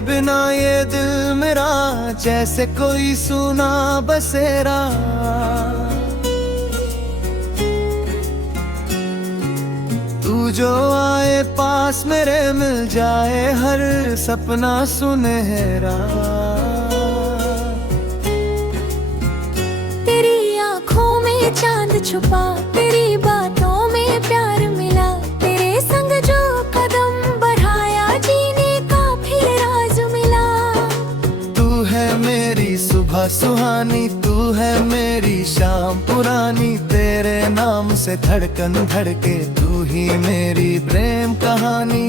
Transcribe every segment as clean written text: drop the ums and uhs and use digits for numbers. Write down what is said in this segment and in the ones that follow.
बिना ये दिल मेरा जैसे कोई सुना बसेरा। तू जो आए पास मेरे मिल जाए हर सपना सुनहरा। तेरी आँखों में चांद छुपा, तेरी बातों में प्यार मिला, तेरे संग जो कदम बढ़ाया जीने का फिर राज मिला। तू है मेरी सुबह सुहानी, तू है मेरी शाम पुरानी, तेरे नाम से धड़कन धड़के, तू ही मेरी प्रेम कहानी।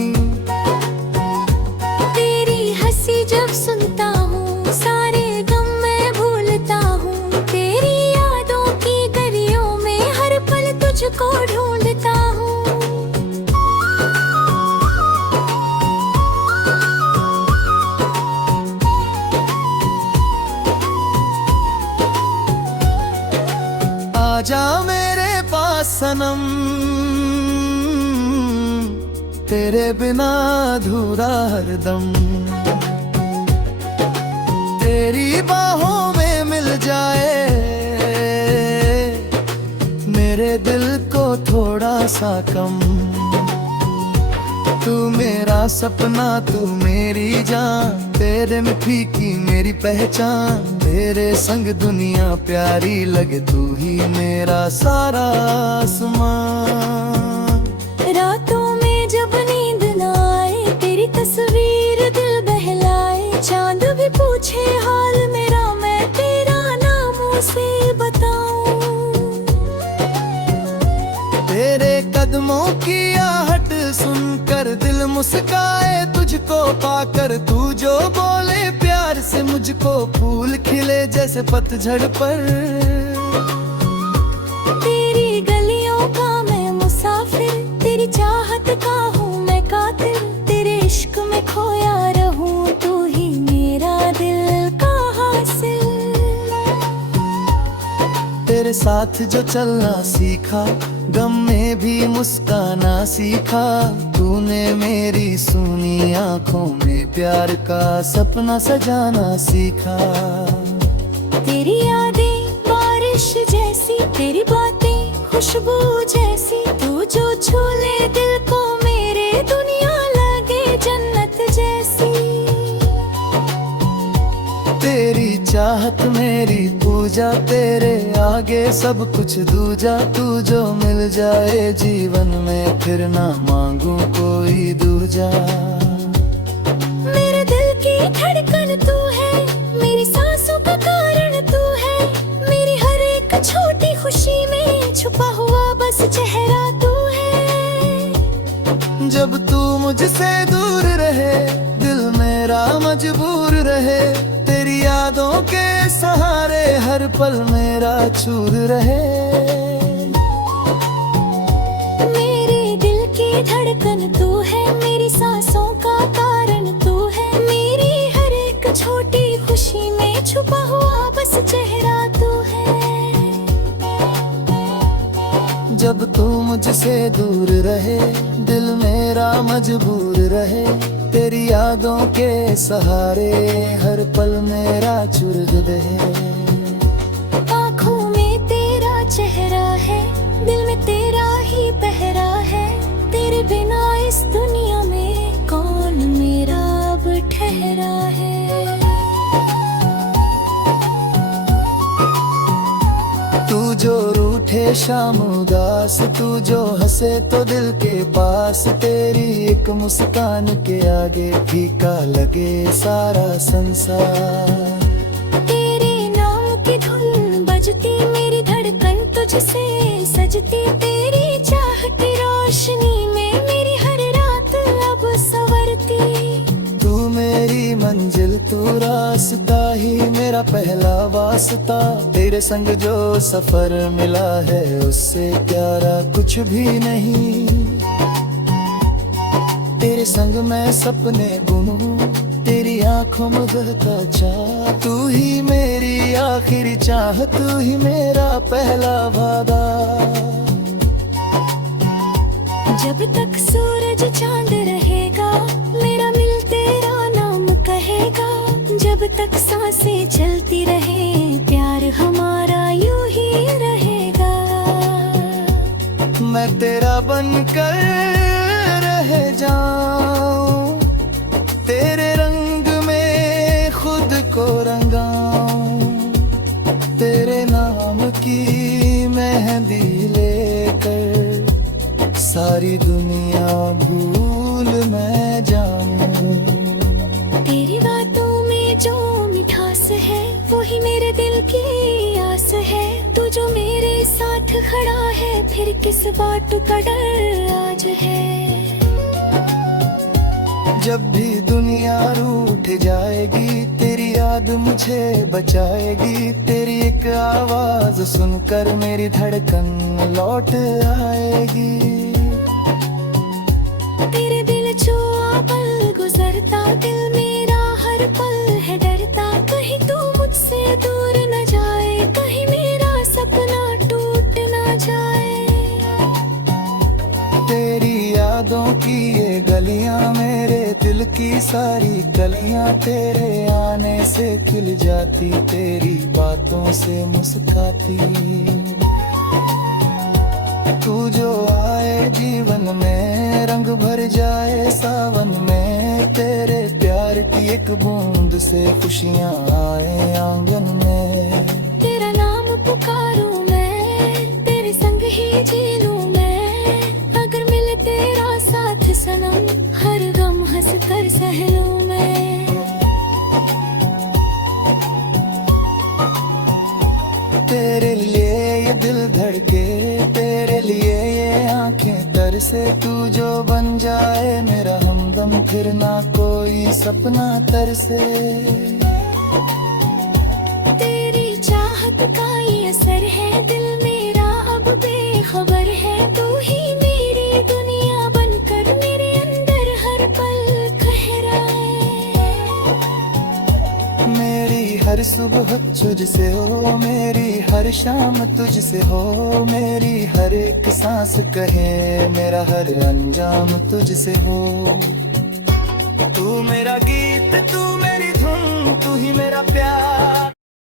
तेरी हंसी जब सुनता हूँ सारे गम मैं भूलता हूँ, तेरी यादों की गलियों में हर पल तुझको ढूंढता हूँ। आजा मेरे पास सनम, तेरे बिना अधूरा हरदम। तेरी बाहों में मिल जाए मेरे दिल को थोड़ा सा कम। तू मेरा सपना, तू मेरी जान, तेरे में फीकी मेरी पहचान, तेरे संग दुनिया प्यारी लगे, तू ही मेरा सारा आसमान। रातों में जब नींद न आए तेरी तस्वीर दिल बहलाए, चांद भी पूछे हाल मेरा मैं तेरा नाम उसे बताऊं। तेरे कदमों की आहट सुनकर दिल मुस्काए, तुझको पाकर तू जो बोले प्यार से मुझको, फूल खिले जैसे पतझड़ पर। तेरी गलियों का मैं मुसाफिर, तेरी चाहत का हूँ मैं कातिल, तेरे इश्क में खोया रहूं, तू ही मेरा दिल का हासिल। तेरे साथ जो चलना सीखा, गम में भी मुस्काना सीखा, तूने मेरी सुनी आंखों में प्यार का सपना सजाना सीखा। तेरी यादें बारिश जैसी, तेरी बातें खुशबू जैसी, तू जो छू ले दिल को मेरे दुनिया लगे जन्नत जैसी। तेरी चाहत मेरी पूजा, तेरे आगे सब कुछ दूजा, तू जो मिल जाए जीवन में फिर ना मांगू कोई दूजा। मेरे दिल की धड़कन तू है, मेरी सांसों का कारण तू है, मेरी हर एक छोटी खुशी में छुपा हुआ बस चेहरा तू है। जब तू मुझसे दूर रहे दिल मेरा मजबूर रहे, तेरी यादों के सहारे हर पल मेरा चूर रहे। मेरे दिल की धड़कन तू है, मेरी सांसों का कारण तू है, मेरी हर एक छोटी खुशी में छुपा हुआ बस चेहरा तू है। जब तू मुझसे दूर रहे दिल मेरा मजबूर रहे, तेरी यादों के सहारे हर पल मेरा चुर रहे। आँखों में तेरा चेहरा है, दिल में तेरा ही पहरा है, तेरे बिना इस दुनिया में कौन मेरा अब ठहरा है। तू जो रूठे शाम उदास, तू जो हंसे तो दिल के पास, तेरी एक मुस्कान के आगे फीका लगे सारा संसार। तेरे नाम की धुन बजती मेरी धड़कन तुझसे सजती, तेरी चाह की रोशनी में मेरी हर रात अब संवरती। तू मेरी मंजिल, तू रास्ता ही मेरा पहला वास्ता, तेरे संग जो सफर मिला है उससे प्यारा कुछ भी नहीं। तेरे संग मैं सपने बुनूं, तेरी आंखों में बहता चाह, तू ही मेरी आखिरी चाह, तू ही मेरा पहला वादा। जब तक सूरज चांद रहेगा मेरा मिल तेरा नाम कहे। जब तक सांसें चलती रहे प्यार हमारा यूं ही रहेगा। मैं तेरा बनकर रह जाऊं, तेरे रंग में खुद को रंगाऊं, तेरे नाम की मेहंदी लेकर सारी दुनिया भूल मैं जाऊं। तेरी बातों में जो मिठास है वही मेरे दिल की आस है। तू जो मेरे साथ खड़ा है फिर किस बात का डर आज है। जब भी दुनिया रूठ जाएगी तेरी याद मुझे बचाएगी। तेरी एक आवाज सुनकर मेरी धड़कन लौट आएगी। तेरे दिल जो पल गुजरता दिल मेरा हर पल है डरता। कहीं तू मुझसे दूर न जाए, कहीं मेरा सपना टूट न जाए। तेरी यादों की ये गलियां मेरे दिल की सारी कलियां तेरे आने से खिल जाती, तेरी बातों से मुस्काती। तू जो आए जीवन में रंग भर जाए सावन में। तेरे प्यार की एक बूंद से खुशियां आए आंगन में। तेरा नाम पुकारूं मैं, तेरे संग ही जी लूं मैं। अगर मिले तेरा साथ सनम हर गम हंस कर सह लूं मैं। तेरे लिए ये दिल धड़के, तेरे लिए ये आंखें तरसे। तू जो बन जाए मेरा हमदम फिर ना कोई सपना तरसे। तेरी चाहत का ये असर है दिल मेरा अब बेखबर है। तू ही मेरी दुनिया बनकर मेरे अंदर हर पल कह रहा है। मेरी हर सुबह तुझसे हो, मेरी हर शाम तुझसे हो। मेरी हर एक सांस कहे मेरा हर अंजाम तुझसे हो। तू मेरा गीत, तू मेरी धुन, तू ही मेरा प्यार।